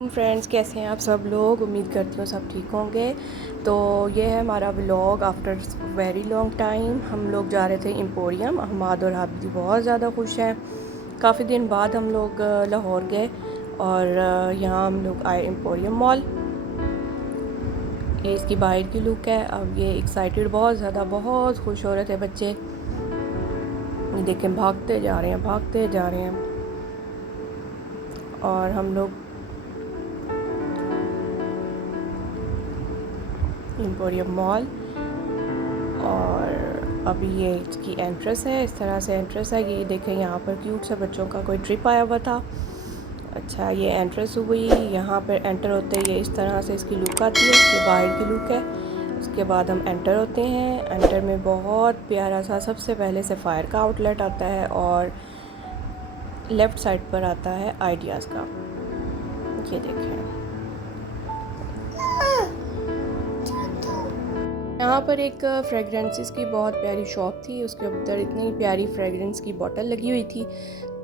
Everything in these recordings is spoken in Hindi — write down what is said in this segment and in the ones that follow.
फ्रेंड्स, कैसे हैं आप सब लोग। उम्मीद करती हूँ सब ठीक होंगे। तो ये है हमारा vlog after very long time. हम लोग जा रहे थे एम्पोरियम। हमाद और हादी बहुत ज़्यादा खुश हैं। काफ़ी दिन बाद हम लोग लाहौर गए और यहाँ हम लोग आए एम्पोरियम मॉल। ये इसकी बाहर की लुक है। अब ये एक्साइटेड बहुत खुश हो रहे थे बच्चे। ये देखें, भागते जा रहे हैं। और हम लोग एम्पोरियम मॉल, और अभी ये इसकी एंट्रेंस है। इस तरह से एंट्रेंस है। ये देखें, यहाँ पर क्यूट से बच्चों का कोई ट्रिप आया हुआ था। अच्छा, ये एंट्रेंस हुई। यहाँ पर एंटर होते ही ये इस तरह से इसकी लुक आती है। ये बाहर की लुक है। उसके बाद हम एंटर होते हैं। एंटर में बहुत प्यारा सा सबसे पहले सफ़ायर का आउटलेट आता है और लेफ़्ट साइड पर आता है आइडियाज़ का। ये देखें, यहाँ पर एक फ्रेगरेंसेस की बहुत प्यारी शॉप थी। उसके अंदर इतनी प्यारी फ्रेगरेंस की बोतल लगी हुई थी,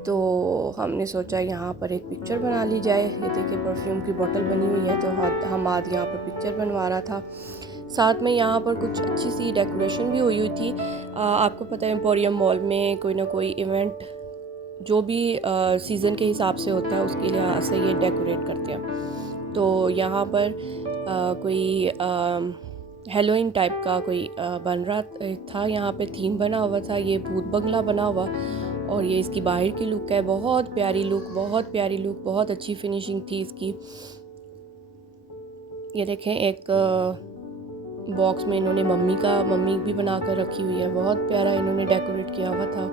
तो हमने सोचा यहाँ पर एक पिक्चर बना ली जाए। ये देखिए, परफ्यूम की बोतल बनी हुई है, तो हम आज यहाँ पर पिक्चर बनवा रहा था। साथ में यहाँ पर कुछ अच्छी सी डेकोरेशन भी हुई थी। आपको पता है एम्पोरियम मॉल में कोई ना कोई इवेंट जो भी सीज़न के हिसाब से होता है, उसके लिहाज से ये डेकोरेट करते हैं। तो यहाँ पर कोई हेलोइन टाइप का कोई बन रहा था। यहाँ पे थीम बना हुआ था। ये भूत बंगला बना हुआ, और ये इसकी बाहर की लुक है। बहुत प्यारी लुक, बहुत अच्छी फिनिशिंग थी इसकी। ये देखें, एक बॉक्स में इन्होंने मम्मी भी बना कर रखी हुई है। बहुत प्यारा इन्होंने डेकोरेट किया हुआ था।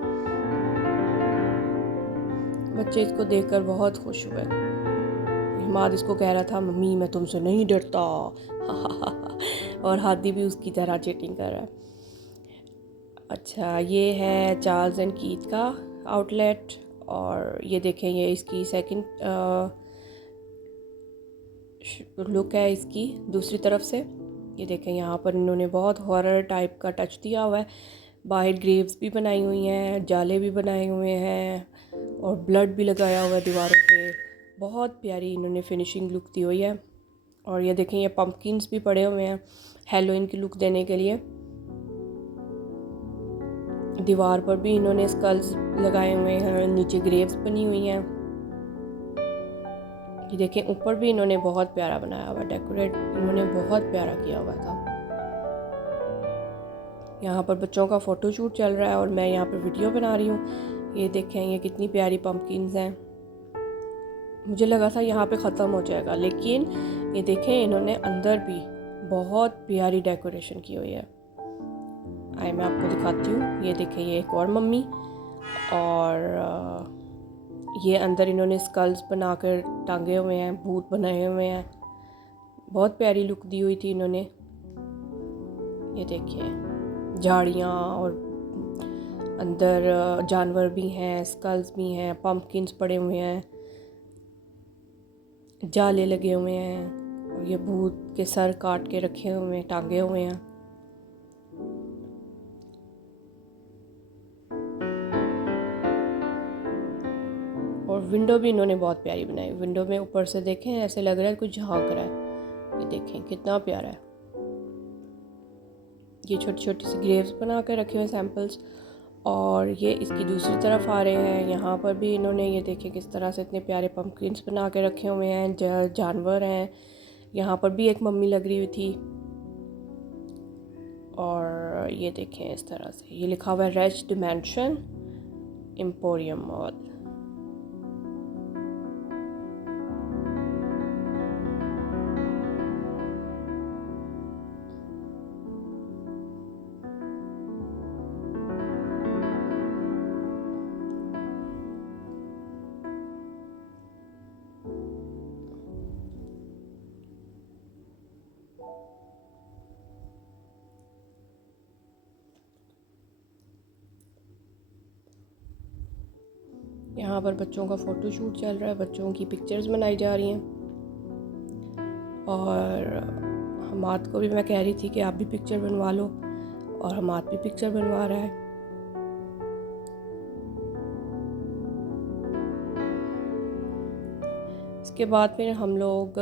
बच्चे इसको देखकर बहुत खुश हुए। हिमाद इसको कह रहा था, मम्मी मैं तुमसे नहीं डरता। और हादी भी उसकी तरह चीटिंग कर रहा है। अच्छा, ये है चार्ल्स एंड कीथ का आउटलेट, और ये देखें, ये इसकी सेकंड लुक है इसकी दूसरी तरफ से। ये देखें, यहाँ पर इन्होंने बहुत हॉरर टाइप का टच दिया हुआ है। बाहर ग्रेव्स भी बनाई हुई हैं, जाले भी बनाए हुए हैं, और ब्लड भी लगाया हुआ है दीवारों पे। बहुत प्यारी इन्होंने फिनिशिंग लुक दी हुई है। और ये देखें, ये पम्पकिन्स भी पड़े हुए हैं हेलोइन की लुक देने के लिए। दीवार पर भी इन्होंने स्कल्स लगाए हुए हैं, नीचे ग्रेव्स बनी हुई हैं। ये देखें, ऊपर भी इन्होंने बहुत प्यारा बनाया हुआ, डेकोरेट इन्होंने बहुत प्यारा किया हुआ था। यहाँ पर बच्चों का फ़ोटो शूट चल रहा है और मैं यहाँ पर वीडियो बना रही हूँ। ये देखें, ये कितनी प्यारी पम्पकिन्स हैं। मुझे लगा था यहाँ पे ख़त्म हो जाएगा, लेकिन ये देखें, इन्होंने अंदर भी बहुत प्यारी डेकोरेशन की हुई है। आए मैं आपको दिखाती हूँ। ये देखें, ये एक और मम्मी, और ये अंदर इन्होंने स्कल्स बनाकर टांगे हुए हैं, भूत बनाए हुए हैं। बहुत प्यारी लुक दी हुई थी इन्होंने। ये देखिए, झाड़ियाँ और अंदर जानवर भी हैं, स्कल्स भी हैं, पम्पकिन्स पड़े हुए हैं, जाले लगे हुए हैं, और ये भूत के सर काट के रखे हुए हैं, टांगे हुए हैं। और विंडो भी इन्होंने बहुत प्यारी बनाई। विंडो में ऊपर से देखें, ऐसे लग रहा है कुछ झांक रहा है। ये देखें, कितना प्यारा है। ये छोटी छोटी सी ग्रेव्स बना कर रखे हुए सैम्पल्स, और ये इसकी दूसरी तरफ आ रहे हैं। यहाँ पर भी इन्होंने, ये देखें किस तरह से इतने प्यारे पम्पकिन्स बना के रखे हुए हैं। जानवर हैं। यहाँ पर भी एक मम्मी लग रही हुई थी। और ये देखें, इस तरह से ये लिखा हुआ है रेच डिमेंशन एम्पोरियम मॉल। यहाँ पर बच्चों का फ़ोटो शूट चल रहा है, बच्चों की पिक्चर्स बनाई जा रही हैं। और हमाद को भी मैं कह रही थी कि आप भी पिक्चर बनवा लो, और हमाद भी पिक्चर बनवा रहा है। उसके बाद फिर हम लोग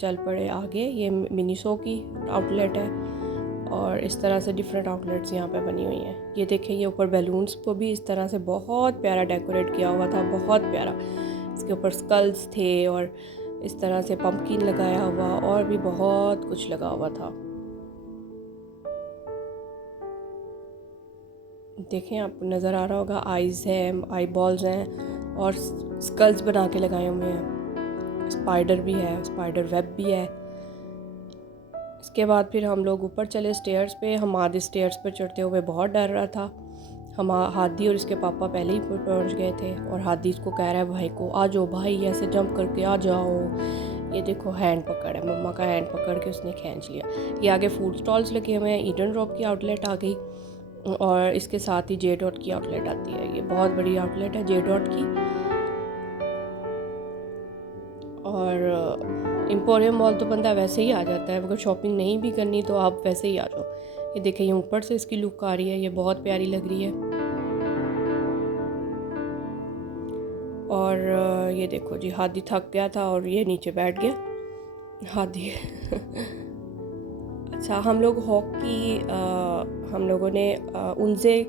चल पड़े आगे। ये मिनीसो की आउटलेट है और इस तरह से डिफरेंट आउटलेट्स यहाँ पे बनी हुई हैं। ये देखें, ये ऊपर बैलून्स को भी इस तरह से बहुत प्यारा डेकोरेट किया हुआ था, बहुत प्यारा। इसके ऊपर स्कल्स थे और इस तरह से पम्पकिन लगाया हुआ और भी बहुत कुछ लगा हुआ था। देखें, आपको नज़र आ रहा होगा, आइज़ हैं, आई बॉल्स हैं और स्कल्स बना के लगाए हुए हैं। स्पाइडर भी है, स्पाइडर वेब भी है। इसके बाद फिर हम लोग ऊपर चले स्टेयर्स पे। हम आधे स्टेयर्स पर चढ़ते हुए बहुत डर रहा था। हम हादी और इसके पापा पहले ही पहुंच गए थे और हादी इसको कह रहा है भाई को, आ जाओ भाई, ऐसे जंप करके आ जाओ। ये देखो, हैंड पकड़ है, मम्मा का हैंड पकड़ के उसने खींच लिया। ये आगे फूड स्टॉल्स लगे हुए हैं। ईडन ड्रॉप की आउटलेट आ गई और इसके साथ ही जे डॉट की आउटलेट आती है। ये बहुत बड़ी आउटलेट है जे डॉट की। और एम्पोरियम मॉल तो बंदा वैसे ही आ जाता है, अगर शॉपिंग नहीं भी करनी तो आप वैसे ही आ जाओ। ये देखें, ये ऊपर से इसकी लुक आ रही है, ये बहुत प्यारी लग रही है। और ये देखो जी, हादी थक गया था और ये नीचे बैठ गया हादी अच्छा, हम लोग हॉकी हम लोगों ने उनसे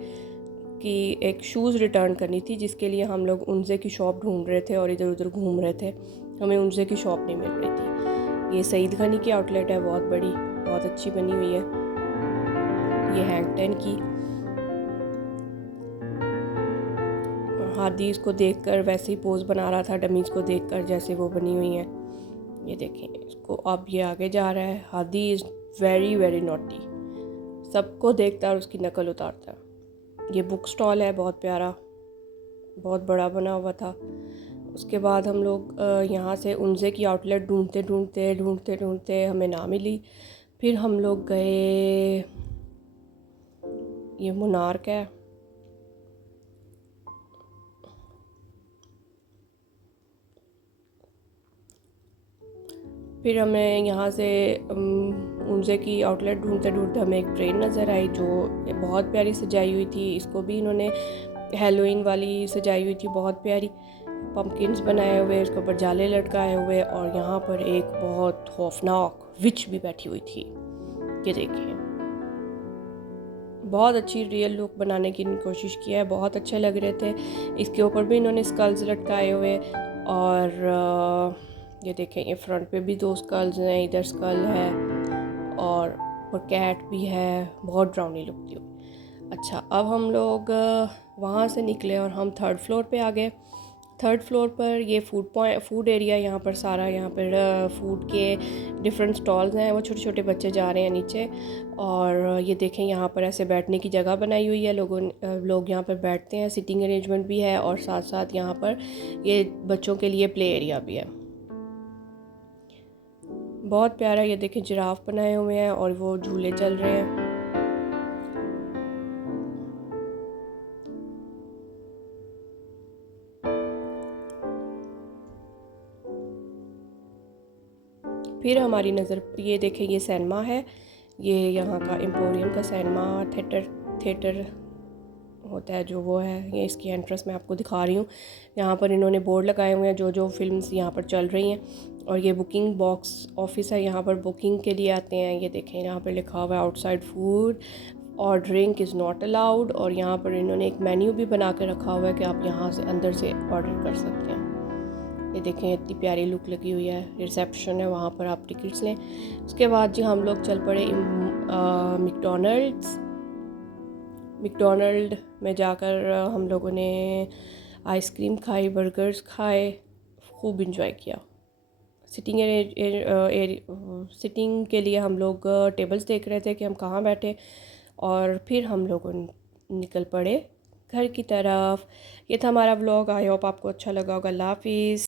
की एक शूज़ रिटर्न करनी थी, जिसके लिए हम लोग उनसे की शॉप ढूंढ रहे थे और इधर उधर घूम रहे थे। हमें उनसे की शॉप नहीं मिल रही थी। ये सईद गनी की आउटलेट है, बहुत बड़ी, बहुत अच्छी बनी हुई है। ये हैंगटन की। हादी इसको देखकर वैसे ही पोज बना रहा था डमीज़ को देखकर जैसे वो बनी हुई हैं। ये देखें इसको, अब ये आगे जा रहा है। Hadi is very very naughty, सबको देखता है और उसकी नकल उतारता है। ये बुक स्टॉल है, बहुत प्यारा, बहुत बड़ा बना हुआ था। उसके बाद हम लोग यहाँ से उनसे की आउटलेट ढूंढते हमें ना मिली। फिर हम लोग गए, ये मुनार्क है। फिर हमें यहाँ से उनसे की आउटलेट ढूंढते हमें एक ट्रेन नज़र आई जो बहुत प्यारी सजाई हुई थी। इसको भी इन्होंने हेलोइन वाली सजाई हुई थी, बहुत प्यारी। पम्पकिन्स बनाए हुए, उसके ऊपर जाले लटकाए हुए और यहाँ पर एक बहुत खौफनाक विच भी बैठी हुई थी। ये देखिए, बहुत अच्छी रियल लुक बनाने की कोशिश किया है, बहुत अच्छे लग रहे थे। इसके ऊपर भी इन्होंने स्कल्स लटकाए हुए और ये देखें, ये फ्रंट पे भी 2 स्कल्स हैं, इधर स्कल है और ऊपर कैट भी है, बहुत ड्राउनी लुक थी। अच्छा, अब हम लोग वहाँ से निकले और हम 3rd फ्लोर पे आ गए। 3rd फ्लोर पर ये फूड एरिया, यहाँ पर सारा, यहाँ पर फूड के डिफरेंट स्टॉल्स हैं। वो छोटे छोटे बच्चे जा रहे हैं नीचे और ये देखें, यहाँ पर ऐसे बैठने की जगह बनाई हुई है। लोग यहाँ पर बैठते हैं, सिटिंग अरेंजमेंट भी है और साथ साथ यहाँ पर ये बच्चों के लिए प्ले एरिया भी है, बहुत प्यारा। ये देखें, जिराफ बनाए हुए हैं और वो झूले चल रहे हैं। फिर हमारी नज़र, ये देखें, ये सिनेमा है, ये यहाँ का एम्पोरियम का सिनेमा थिएटर होता है जो वो है। ये इसकी एंट्रेंस मैं आपको दिखा रही हूँ। यहाँ पर इन्होंने बोर्ड लगाए हुए हैं जो फिल्म्स यहाँ पर चल रही हैं। और ये बुकिंग बॉक्स ऑफिस है, यहाँ पर बुकिंग के लिए आते हैं। ये देखें, यहाँ पर लिखा हुआ है आउटसाइड फूड और ड्रिंक इज़ नॉट अलाउड। और यहाँ पर इन्होंने एक मेन्यू भी बना के रखा हुआ है कि आप यहाँ से अंदर से ऑर्डर कर सकते हैं। ये देखें, इतनी प्यारी लुक लगी हुई है। रिसेप्शन है, वहाँ पर आप टिकट्स लें। उसके बाद जी हम लोग चल पड़े मैकडॉनल्ड में जाकर हम लोगों ने आइसक्रीम खाई, बर्गर्स खाए, खूब इंजॉय किया। सिटिंग के लिए हम लोग टेबल्स देख रहे थे कि हम कहाँ बैठे और फिर हम लोग निकल पड़े घर की तरफ। ये था हमारा व्लॉग। आई होप आपको अच्छा लगा होगा। अल्लाह हाफिज़।